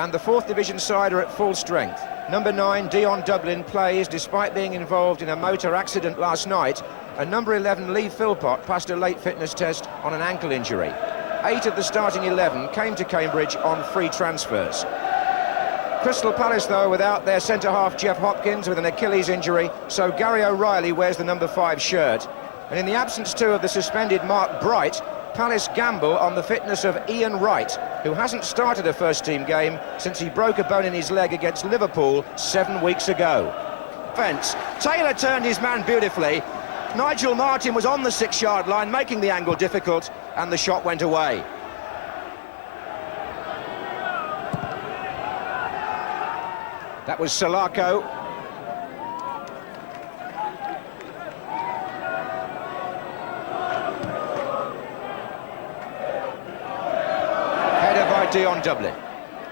And the Fourth Division side are at full strength. Number 9, Dion Dublin, plays despite being involved in a motor accident last night, and number 11, Lee Philpott, passed a late fitness test on an ankle injury. 8 of the starting 11 came to Cambridge on free transfers. Crystal Palace, though, without their centre-half Geoff Hopkins with an Achilles injury, so Gary O'Reilly wears the number 5 shirt. And in the absence, too, of the suspended Mark Bright, Palace gamble on the fitness of Ian Wright, who hasn't started a first-team game since he broke a bone in his leg against Liverpool 7 weeks ago. Fence. Taylor turned his man beautifully. Nigel Martin was on the 6-yard line, making the angle difficult, and the shot went away. That was Salako. Header by Dion Dublin.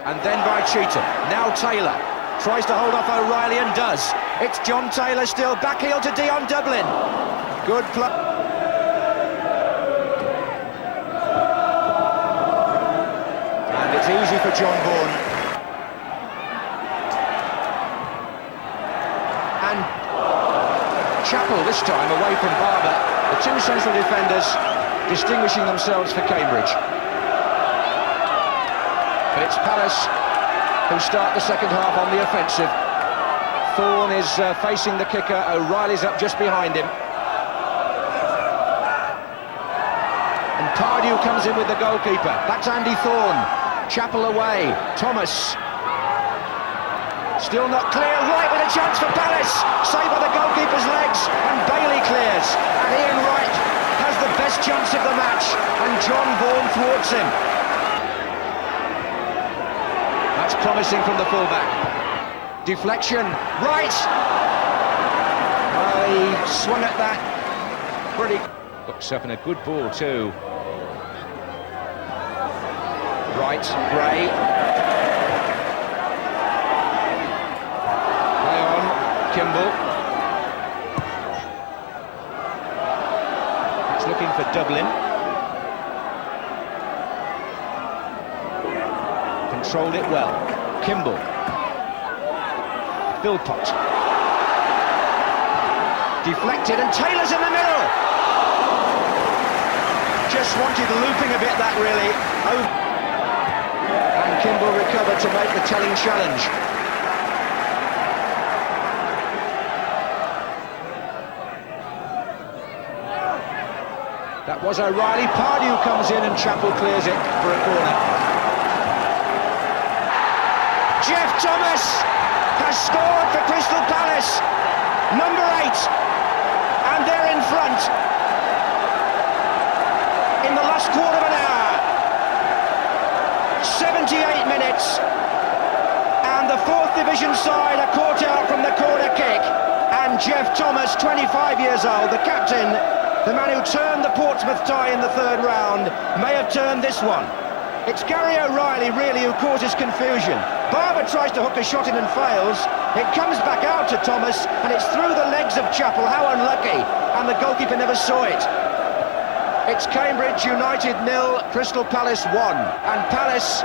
And then by Cheetham. Now Taylor. Tries to hold off O'Reilly and does. It's John Taylor still, back heel to Dion Dublin. Good play. And it's easy for John Vaughan. And Chappell this time away from Barber. The two central defenders distinguishing themselves for Cambridge. But it's Palace who start the second half on the offensive. Thorne is facing the kicker, O'Reilly's up just behind him. And Pardew comes in with the goalkeeper. That's Andy Thorne. Chappell away. Thomas. Still not clear. Wright with a chance for Palace. Saved by the goalkeeper's legs. And Bailey clears. And Ian Wright has the best chance of the match. And John Vaughan thwarts him. That's promising from the fullback. Deflection. Right. He swung at that. Pretty. Looks up in a good ball too. Right. Gray. Play on. Kimball. It's looking for Dublin. Controlled it well. Kimball. Philpott. Deflected, and Taylor's in the middle. Just wanted looping a bit, that really. Oh. And Kimball recovered to make the telling challenge. That was O'Reilly. Pardew comes in and Chappell clears it for a corner. Geoff Thomas has scored for Crystal Palace, number 8, and they're in front in the last quarter of an hour. 78 minutes, and the Fourth Division side are caught out from the corner kick, and Geoff Thomas, 25 years old, the captain, the man who turned the Portsmouth tie in the third round, may have turned this one. It's Gary O'Reilly, really, who causes confusion. Barber tries to hook a shot in and fails. It comes back out to Thomas, and it's through the legs of Chappell. How unlucky. And the goalkeeper never saw it. It's Cambridge United 0, Crystal Palace 1. And Palace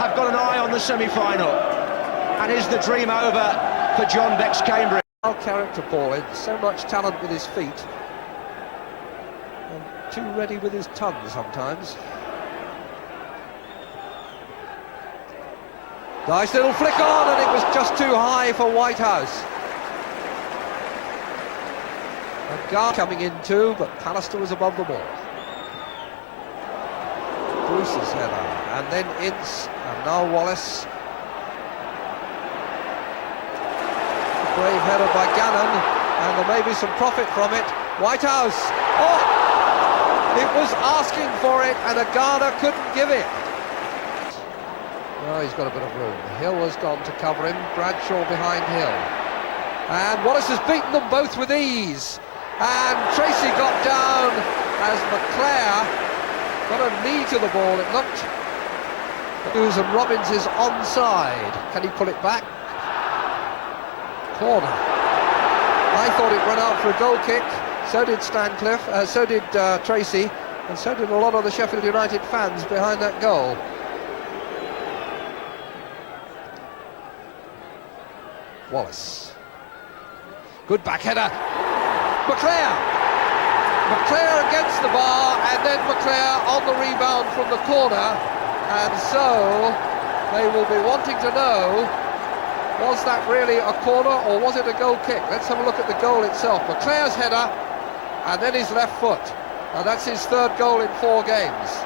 have got an eye on the semi-final. And is the dream over for John Beck's Cambridge? Character ball in, so much talent with his feet. And too ready with his tongue sometimes. Nice little flick on, and it was just too high for Whitehouse. A guard coming in too, but Pallister was above the ball. Bruce's header, and then Ince, and now Wallace. A brave header by Gannon, and there may be some profit from it. Whitehouse, oh! It was asking for it, and a Garner couldn't give it. Oh, he's got a bit of room. Hill has gone to cover him. Bradshaw behind Hill. And Wallace has beaten them both with ease. And Tracy got down as McClair got a knee to the ball, it looked. Hughes and Robbins is onside. Can he pull it back? Corner. I thought it went out for a goal kick. So did Stancliffe, so did Tracy, and so did a lot of the Sheffield United fans behind that goal. Wallace. Good back header. McClair against the bar, and then McClair on the rebound from the corner. And so they will be wanting to know, was that really a corner or was it a goal kick? Let's have a look at the goal itself. McClair's header and then his left foot. Now that's his third goal in 4 games.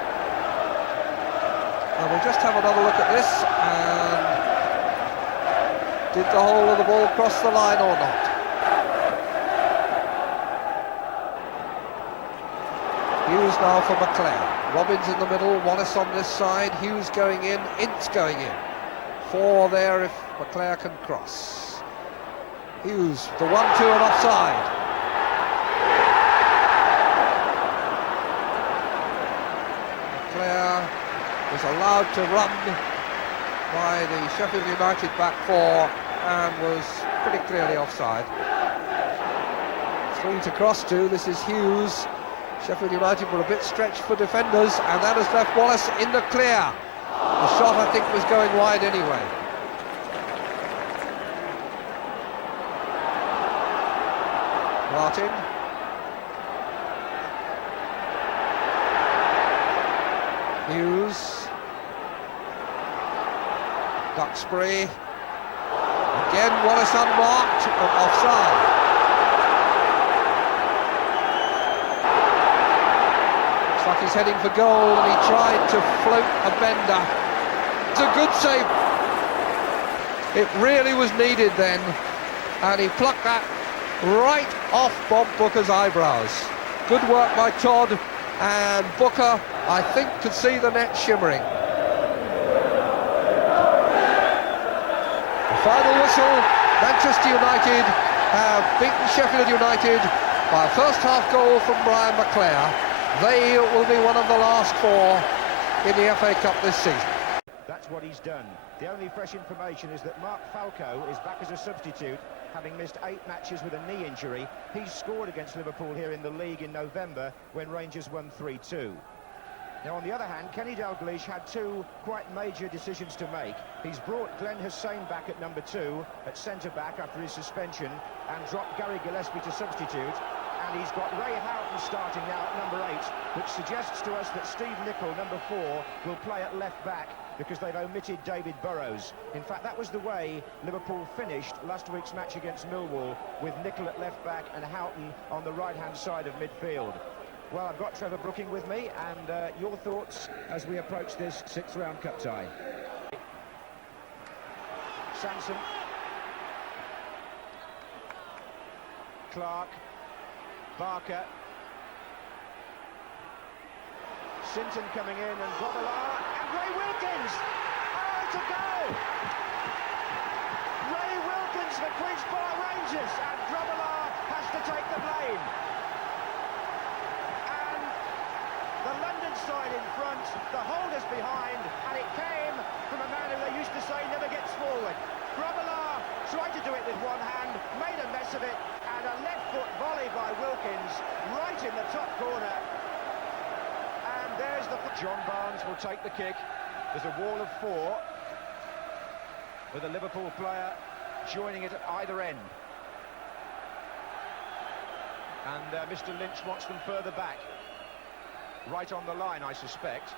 And we'll just have another look at this. And did the whole of the ball cross the line or not? Hughes now for McClair. Robbins in the middle, Wallace on this side, Hughes going in, Ince going in. 4 there if McClair can cross. Hughes, the 1-2 and offside. McClair was allowed to run by the Sheffield United back 4 and was pretty clearly offside. 3 to cross to, this is Hughes. Sheffield United were a bit stretched for defenders, and that has left Wallace in the clear. The shot, I think, was going wide anyway. Martin. Hughes. Duxbury. Again, Wallace unmarked, but offside. He's heading for goal and he tried to float a bender. It's a good save. It really was needed then, and he plucked that right off Bob Booker's eyebrows. Good work by Todd, and Booker, I think, could see the net shimmering. The final whistle. Manchester United have beaten Sheffield United by a first half goal from Brian McClair. They will be one of the last 4 in the FA Cup this season. That's what he's done. The only fresh information is that Mark Falco is back as a substitute, having missed 8 matches with a knee injury. He's scored against Liverpool here in the league in November when Rangers won 3-2. Now, on the other hand, Kenny Dalglish had 2 quite major decisions to make. He's brought Glenn Hussein back at number 2 at centre-back after his suspension and dropped Gary Gillespie to substitute. And he's got Ray Houghton starting now at number 8, which suggests to us that Steve Nicol, number 4, will play at left-back because they've omitted David Burrows. In fact, that was the way Liverpool finished last week's match against Millwall, with Nicol at left-back and Houghton on the right-hand side of midfield. Well, I've got Trevor Brooking with me, and your thoughts as we approach this 6th round cup tie. Sanson. Clark. Barker. Sinton coming in, and Grobbelaar, and Ray Wilkins! Oh, it's a goal! Ray Wilkins for Queen's Park Rangers, and Grobbelaar has to take the blame. And the London side in front, the holders behind, and it came from a man who they used to say never gets forward. Grobbelaar tried to do it with one hand, made a mess of it, and a left-foot volley by Wilkins right in the top corner. And there's the... John Barnes will take the kick. There's a wall of 4 with a Liverpool player joining it at either end. And Mr. Lynch wants them further back. Right on the line, I suspect.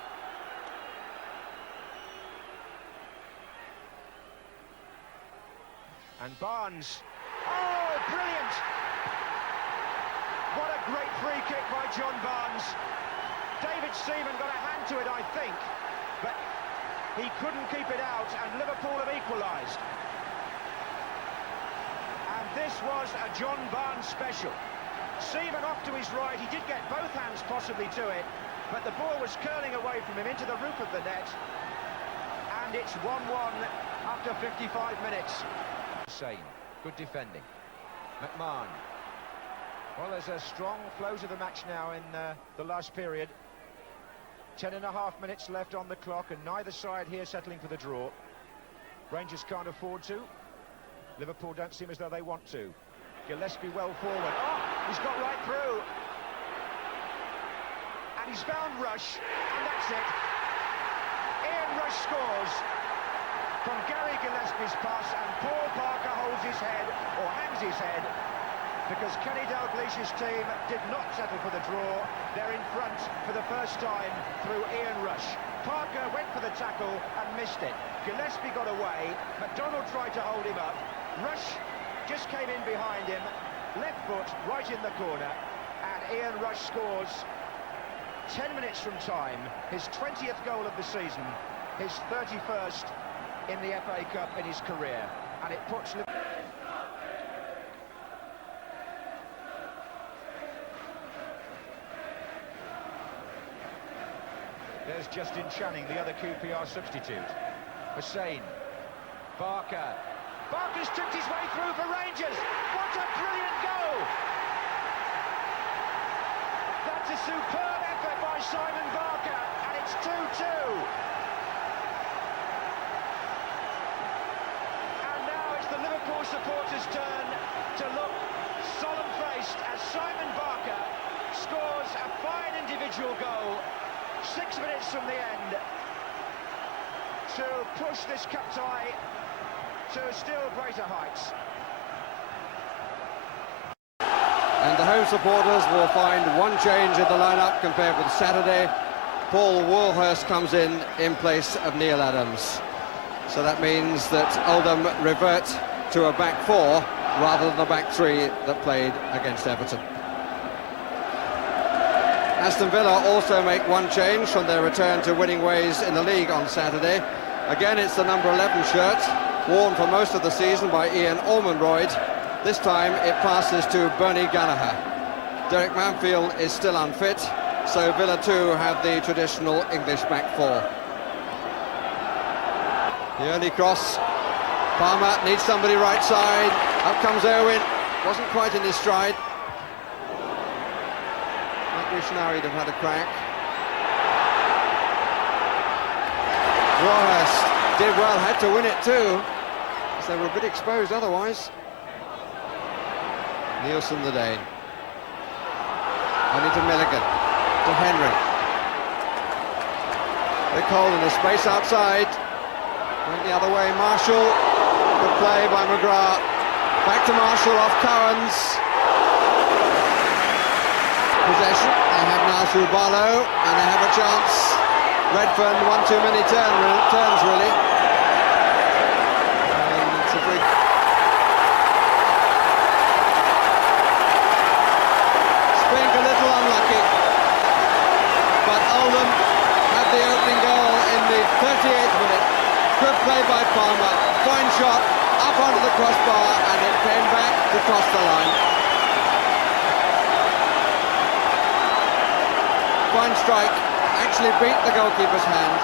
And Barnes... Oh, brilliant! What a great free kick by John Barnes. David Seaman got a hand to it, I think, but he couldn't keep it out, and Liverpool have equalised. And this was a John Barnes special. Seaman off to his right, he did get both hands possibly to it, but the ball was curling away from him into the roof of the net, and it's 1-1 after 55 minutes. Sane. Good defending. McMahon. Well, there's a strong flow to the match now in the last period. 10.5 minutes left on the clock, and neither side here settling for the draw. Rangers can't afford to. Liverpool don't seem as though they want to. Gillespie well forward. Oh, he's got right through. And he's found Rush, and that's it. Ian Rush scores. from Gary Gillespie's pass, and Paul Parker holds his head, or hangs his head, because Kenny Dalglish's team did not settle for the draw. They're in front for the first time through Ian Rush. Parker went for the tackle and missed it. Gillespie got away, McDonald tried to hold him up, Rush just came in behind him, left foot right in the corner, and Ian Rush scores 10 minutes from time, his 20th goal of the season, his 31st in the FA Cup in his career, and it puts Liverpool. There's Justin Channing, the other QPR substitute. Hussein, Barker. Barker's tripped his way through for Rangers. What a brilliant goal! That's a superb effort by Simon Barker, and it's 2-2. And now it's the Liverpool supporters' turn to look solemn-faced as Simon Barker scores a fine individual goal 6 minutes from the end to push this cup tie to still greater heights. And the home supporters will find one change in the lineup compared with Saturday. Paul Woolhurst comes in place of Neil Adams. So that means that Oldham revert to a back four rather than the back three that played against Everton. Aston Villa also make one change from their return to winning ways in the league on Saturday. Again, it's the number 11 shirt, worn for most of the season by Ian Ormonroyd. This time it passes to Bernie Gallagher. Derek Manfield is still unfit, so Villa too have the traditional English back four. The early cross, Palmer needs somebody right side, up comes Irwin, wasn't quite in his stride. I wish now he'd have had a crack. Woolhurst did well, had to win it too, because they were a bit exposed otherwise. Nielsen the Dane. Only to Milligan, to Henry. Rick Hole in the space outside. Went the other way, Marshall. Good play by McGrath. Back to Marshall off Cowans. Possession, they have now through Barlow, and they have a chance. Redfern, one too many turns really. And it's a free. Spink a little unlucky, but Oldham had the opening goal in the 38th minute. Good play by Palmer, fine shot, up onto the crossbar, and it came back to cross the line. Fine strike, actually beat the goalkeeper's hand.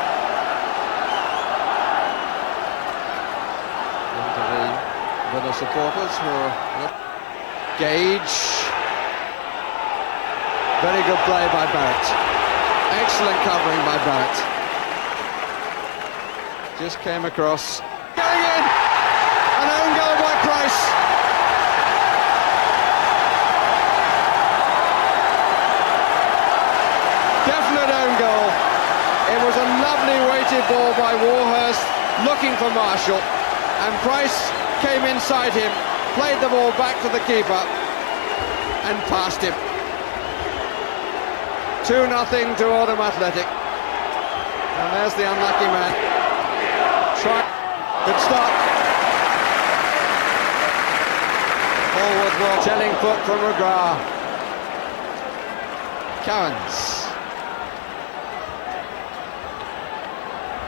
Into the Villa supporters who are Gage. Very good play by Barrett. Excellent covering by Barrett. Just came across. Going in! An own goal by Price. Definite own goal. It was a lovely weighted ball by Woolhurst, looking for Marshall, and Price came inside him, played the ball back to the keeper, and passed him. 2-0 to Oldham Athletic. And there's the unlucky man. Try. Good stop. Forward ball. Telling foot from McGrath. Cowans.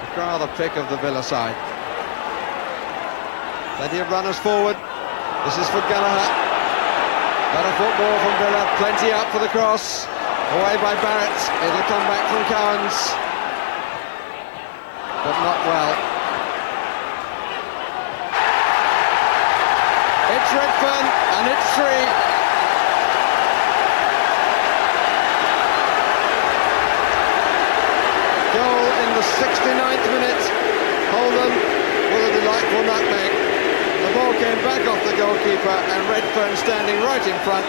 McGrath, the pick of the Villa side. Plenty of runners forward. This is for Gallagher. Better football from Villa. Plenty up for the cross. Away by Barrett. It'll come back from Cowans. But not well. It's Redfern, and it's 3. Goal in the 69th minute. Oldham with a delightful nutmeg. The ball came back off the goalkeeper, and Redfern, standing right in front,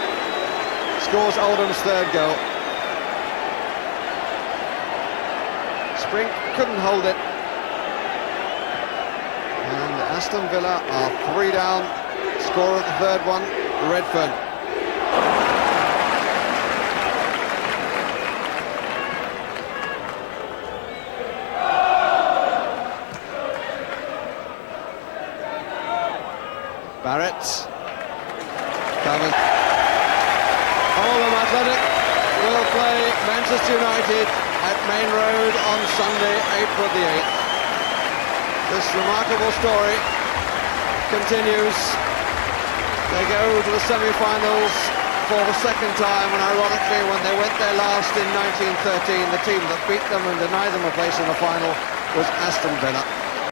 scores Oldham's 3rd goal. Spring couldn't hold it. Aston Villa are 3 down. Score of the third one, Redfern. Barrett. Covered. Oldham Athletic will play Manchester United at Main Road on Sunday, April the 8th. This remarkable story continues. They go to the semi-finals for the second time, and ironically, when they went there last in 1913, the team that beat them and denied them a place in the final was Aston Villa.